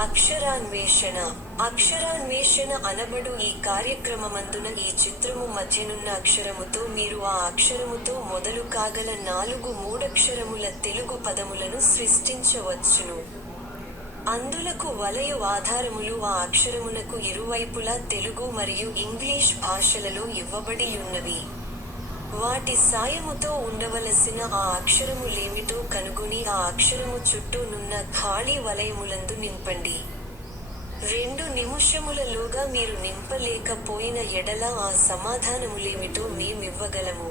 అక్షరాన్వేషణ. అక్షరాన్వేషణ అనబడు ఈ కార్యక్రమమందున ఈ చిత్రము మధ్యనున్న అక్షరముతో మీరు ఆ అక్షరముతో మొదలు కాగల 4 మూడక్షరముల తెలుగు పదములను సృష్టించవచ్చును. అందులకు వలయు ఆధారములు ఆ అక్షరమునకు ఇరువైపులా తెలుగు మరియు ఇంగ్లీష్ భాషలలో ఇవ్వబడియున్నవి. వాటి సాయముతో ఉండవలసిన ఆ అక్షరములేమిటో కనుగొని ఆ అక్షరము చుట్టూ నున్న ఖాళీ వలయములందు నింపండి. 2 నిముషములలోగా మీరు నింపలేకపోయిన ఎడల ఆ సమాధానములేమిటో మేమివ్వగలము.